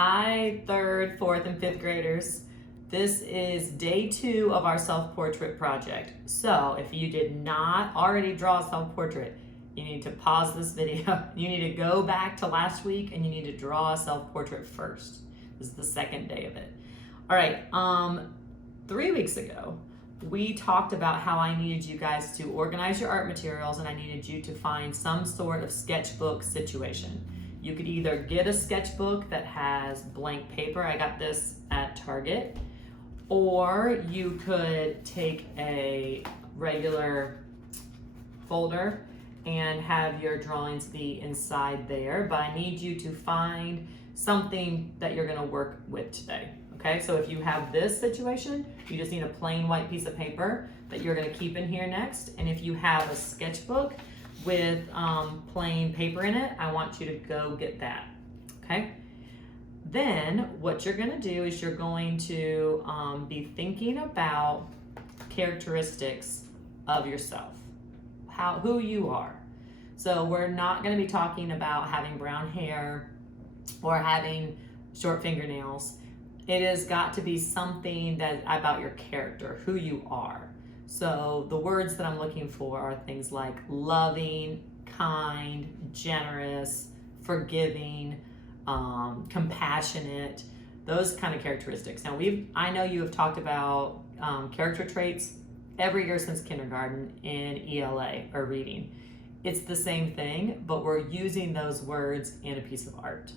Hi, third, fourth, and fifth graders. This is day 2 of our self-portrait project. So if you did not already draw a self-portrait, you need to pause this video. You need to go back to last week and you need to draw a self-portrait first. This is the second day of it. All right, 3 weeks ago, we talked about how I needed you guys to organize your art materials and I needed you to find some sort of sketchbook situation. You could either get a sketchbook that has blank paper, I got this at Target, or you could take a regular folder and have your drawings be inside there, but I need you to find something that you're gonna work with today. Okay, so if you have this situation, you just need a plain white piece of paper that you're gonna keep in here next, and if you have a sketchbook with plain paper in it, I want you to go get that, okay? Then what you're gonna do is you're going to be thinking about characteristics of yourself, who you are. So we're not gonna be talking about having brown hair or having short fingernails. It has got to be something that about your character, who you are. So the words that I'm looking for are things like loving, kind, generous, forgiving, compassionate, those kind of characteristics. Now I know you have talked about character traits every year since kindergarten in ELA or reading. It's the same thing, but we're using those words in a piece of art.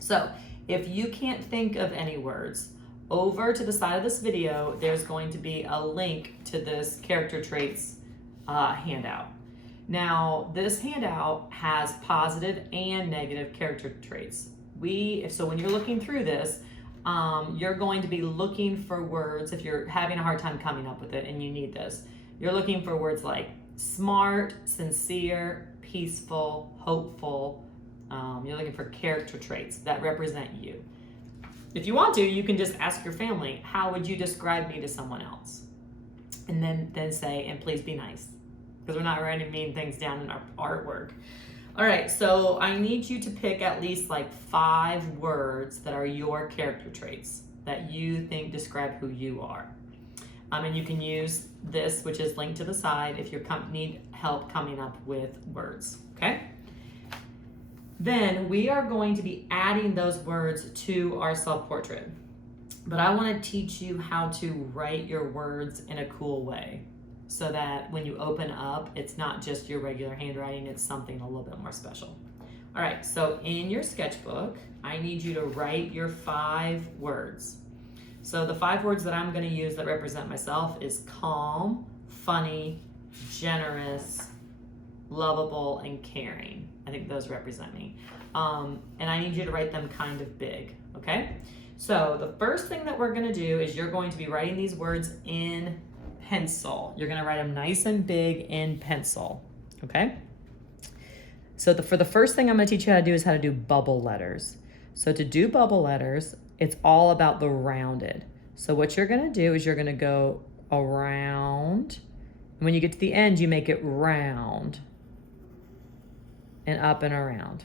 So if you can't think of any words, over to the side of this video, there's going to be a link to this character traits handout. Now, this handout has positive and negative character traits. So when you're looking through this, you're going to be looking for words, if you're having a hard time coming up with it and you need this, you're looking for words like smart, sincere, peaceful, hopeful. You're looking for character traits that represent you. If you want to, you can just ask your family, how would you describe me to someone else? And then say, and please be nice, because we're not writing mean things down in our artwork. All right, so I need you to pick at least like 5 words that are your character traits that you think describe who you are. And you can use this, which is linked to the side, if you need help coming up with words, okay? Then we are going to be adding those words to our self-portrait. But I want to teach you how to write your words in a cool way so that when you open up, it's not just your regular handwriting, it's something a little bit more special. All right, so in your sketchbook, I need you to write your 5 words. So the 5 words that I'm going to use that represent myself is calm, funny, generous, lovable, and caring. I think those represent me. And I need you to write them kind of big, okay? So the first thing that we're gonna do is you're going to be writing these words in pencil. You're gonna write them nice and big in pencil, okay? So for the first thing I'm gonna teach you how to do is how to do bubble letters. So to do bubble letters, it's all about the rounded. So what you're gonna do is you're gonna go around, and when you get to the end, you make it round and up and around.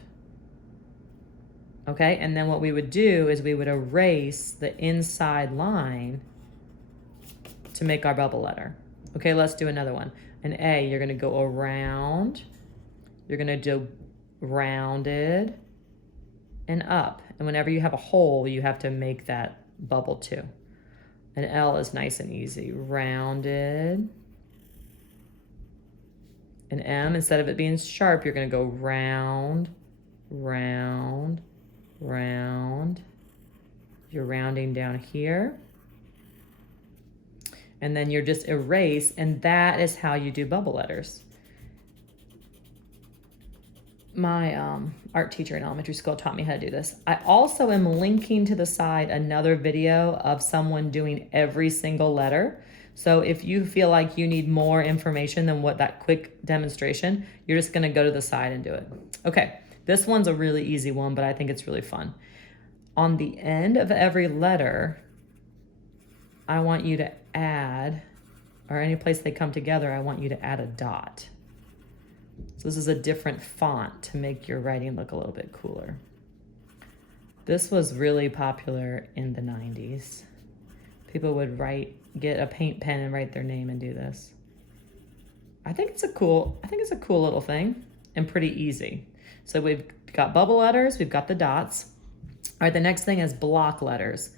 Okay, and then what we would do is we would erase the inside line to make our bubble letter. Okay, let's do another one. An A, you're gonna go around, you're gonna do rounded and up. And whenever you have a hole, you have to make that bubble too. An L is nice and easy, rounded. An M, instead of it being sharp, you're gonna go round, round, round. You're rounding down here. And then you're just erase, and that is how you do bubble letters. My art teacher in elementary school taught me how to do this. I also am linking to the side another video of someone doing every single letter. So if you feel like you need more information than what that quick demonstration, you're just gonna go to the side and do it. Okay, this one's a really easy one, but I think it's really fun. On the end of every letter, I want you to add, or any place they come together, I want you to add a dot. So this is a different font to make your writing look a little bit cooler. This was really popular in the 90s. People would get a paint pen and write their name and do this. I think it's a cool little thing and pretty easy. So we've got bubble letters, we've got the dots. All right, the next thing is block letters.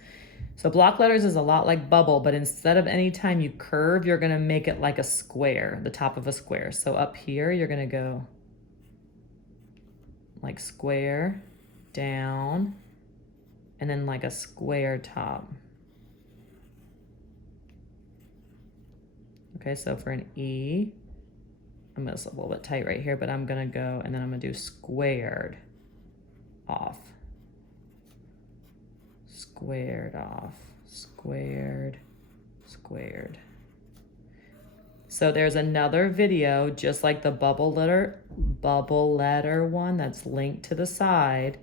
So block letters is a lot like bubble, but instead of any time you curve, you're gonna make it like a square, the top of a square. So up here, you're gonna go like square, down, and then like a square top. Okay, so for an E, I'm gonna, it's a little bit tight right here, but I'm gonna go, and then I'm gonna do squared off. Squared off, squared, squared. So there's another video, just like the bubble letter one that's linked to the side.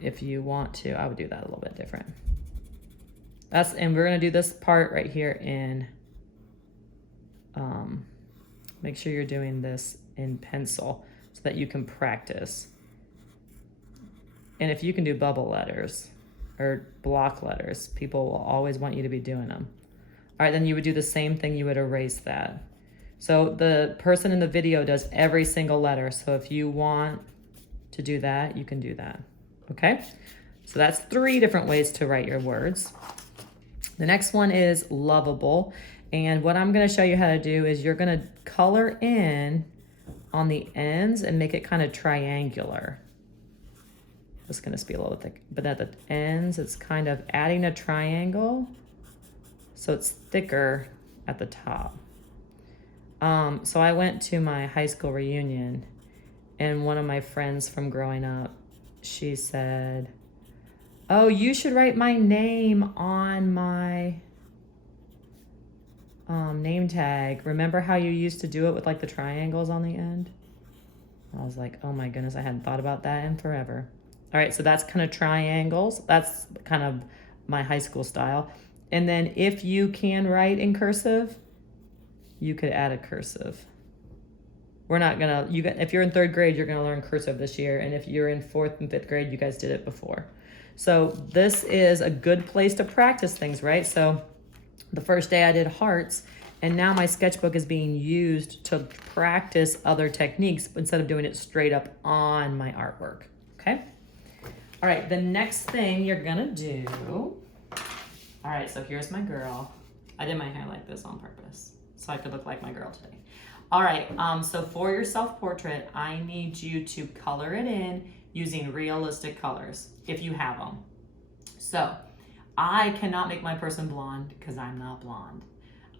If you want to, I would do that a little bit different. And we're gonna do this part right here in, make sure you're doing this in pencil so that you can practice. And if you can do bubble letters or block letters, people will always want you to be doing them. All right, then you would do the same thing, you would erase that. So the person in the video does every single letter. So if you want to do that, you can do that, okay? So that's 3 different ways to write your words. The next one is lovable. And what I'm gonna show you how to do is you're gonna color in on the ends and make it kind of triangular. It's gonna be a little thick, but at the ends, it's kind of adding a triangle so it's thicker at the top. So I went to my high school reunion, and one of my friends from growing up, she said, "Oh, you should write my name on my name tag. Remember how you used to do it with like the triangles on the end?" I was like, oh my goodness, I hadn't thought about that in forever. All right, so that's kind of triangles. That's kind of my high school style. And then if you can write in cursive, you could add a cursive. We're not gonna, if you're in 3rd grade, you're gonna learn cursive this year. And if you're in 4th and 5th grade, you guys did it before. So this is a good place to practice things, right? So the first day I did hearts, and now my sketchbook is being used to practice other techniques instead of doing it straight up on my artwork, okay? All right, the next thing you're gonna do, all right, so here's my girl. I did my hair like this on purpose so I could look like my girl today. All right, so for your self-portrait, I need you to color it in using realistic colors, if you have them. So, I cannot make my person blonde because I'm not blonde.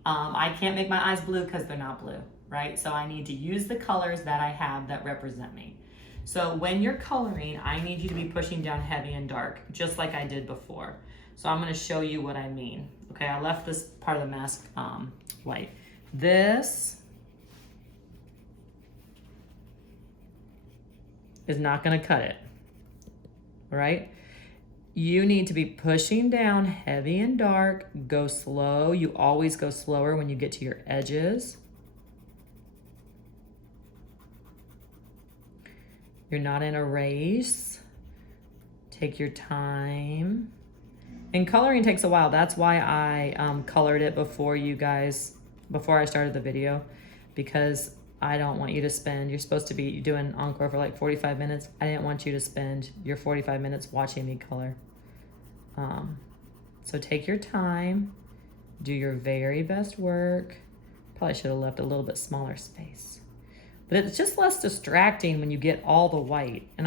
I can't make my eyes blue because they're not blue, right? So I need to use the colors that I have that represent me. So when you're coloring, I need you to be pushing down heavy and dark, just like I did before. So I'm gonna show you what I mean. Okay, I left this part of the mask white. This is not gonna cut it, all right? You need to be pushing down heavy and dark, go slow. You always go slower when you get to your edges. You're not in a race. Take your time. And coloring takes a while. That's why I colored it before I started the video, because I don't want you to spend, you're supposed to be doing encore for like 45 minutes. I didn't want you to spend your 45 minutes watching me color. So take your time, do your very best work. Probably should have left a little bit smaller space. But it's just less distracting when you get all the white. And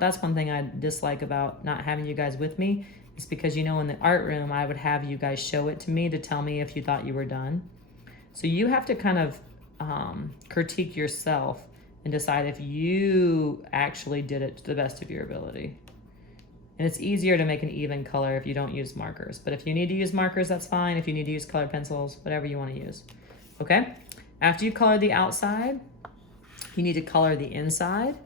that's one thing I dislike about not having you guys with me, is because, you know, in the art room, I would have you guys show it to me to tell me if you thought you were done. So you have to kind of critique yourself and decide if you actually did it to the best of your ability. And it's easier to make an even color if you don't use markers. But if you need to use markers, that's fine. If you need to use colored pencils, whatever you want to use. Okay? After you color the outside, you need to color the inside.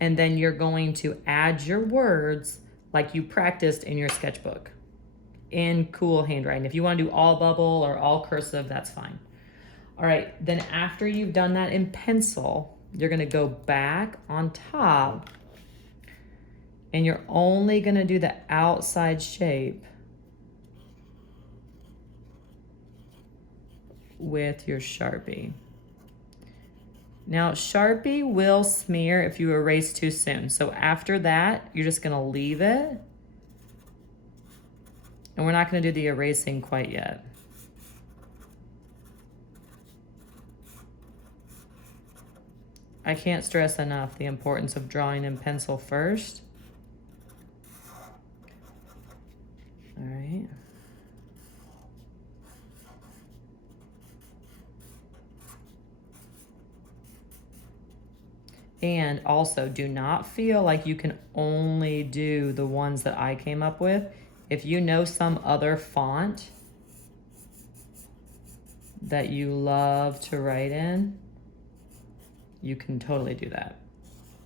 And then you're going to add your words like you practiced in your sketchbook in cool handwriting. If you want to do all bubble or all cursive, that's fine. All right, then after you've done that in pencil, you're gonna go back on top And you're only gonna do the outside shape with your Sharpie. Now, Sharpie will smear if you erase too soon. So after that, you're just gonna leave it. And we're not gonna do the erasing quite yet. I can't stress enough the importance of drawing in pencil first. All right. And also, do not feel like you can only do the ones that I came up with. If you know some other font that you love to write in, you can totally do that.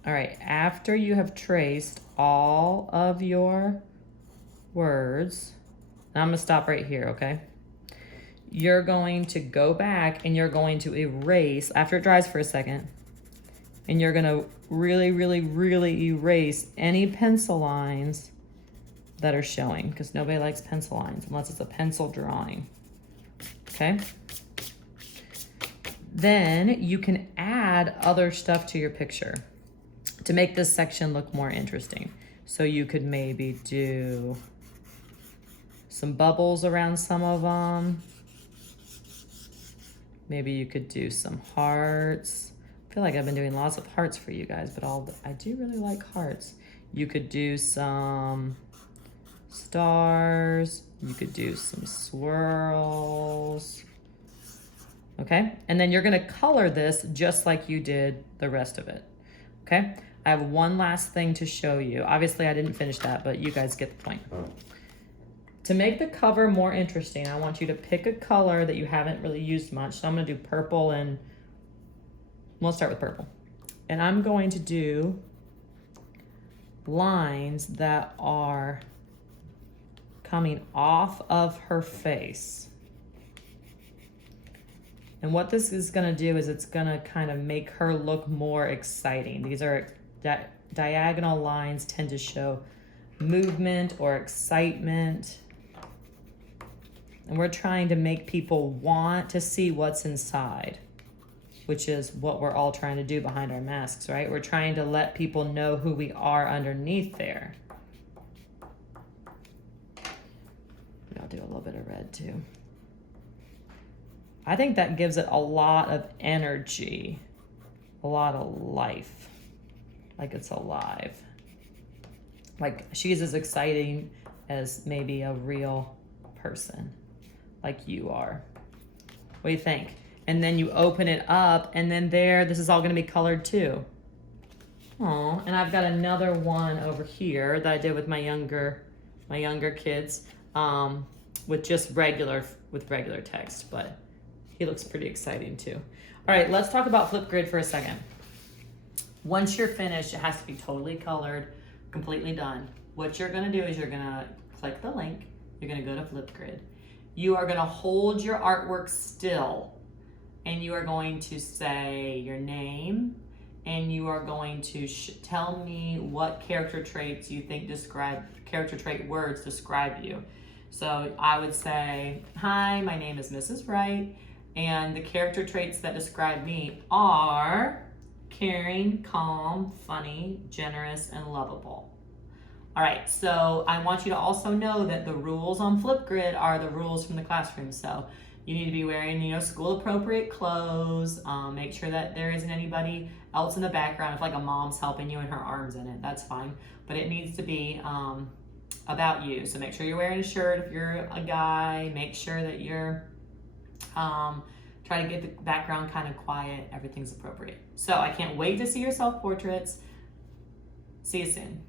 All right, after you have traced all of your words, and I'm gonna stop right here, okay? You're going to go back and you're going to erase, after it dries for a second, and you're gonna really, really, really erase any pencil lines that are showing, because nobody likes pencil lines unless it's a pencil drawing, okay? Then you can add other stuff to your picture to make this section look more interesting. So you could maybe do some bubbles around some of them. Maybe you could do some hearts. I feel like I've been doing lots of hearts for you guys, but I do really like hearts. You could do some stars. You could do some swirls. Okay, and then you're gonna color this just like you did the rest of it. Okay, I have one last thing to show you. Obviously I didn't finish that, but you guys get the point. To make the cover more interesting, I want you to pick a color that you haven't really used much. So I'm gonna do purple, and we'll start with purple. And I'm going to do lines that are coming off of her face. And what this is gonna do is it's gonna kind of make her look more exciting. These are diagonal lines, tend to show movement or excitement. And we're trying to make people want to see what's inside, which is what we're all trying to do behind our masks, right? We're trying to let people know who we are underneath there. I'll do a little bit of red too. I think that gives it a lot of energy, a lot of life, like it's alive. Like she's as exciting as maybe a real person, like you are. What do you think? And then you open it up, and then there, this is all gonna be colored too. Oh, and I've got another one over here that I did with my younger kids, with just regular text, but he looks pretty exciting too. All right, let's talk about Flipgrid for a second. Once you're finished, it has to be totally colored, completely done. What you're gonna do is you're gonna click the link, you're gonna go to Flipgrid. You are gonna hold your artwork still, and you are going to say your name, and you are going to tell me what character traits you think character trait words describe you. So I would say, hi, my name is Mrs. Wright, and the character traits that describe me are caring, calm, funny, generous, and lovable. All right, so I want you to also know that the rules on Flipgrid are the rules from the classroom. So you need to be wearing, school appropriate clothes. Make sure that there isn't anybody else in the background. If like a mom's helping you and her arm's in it, that's fine. But it needs to be about you. So make sure you're wearing a shirt if you're a guy. Make sure that you're try to get the background kind of quiet. Everything's appropriate. So I can't wait to see your self-portraits. See you soon.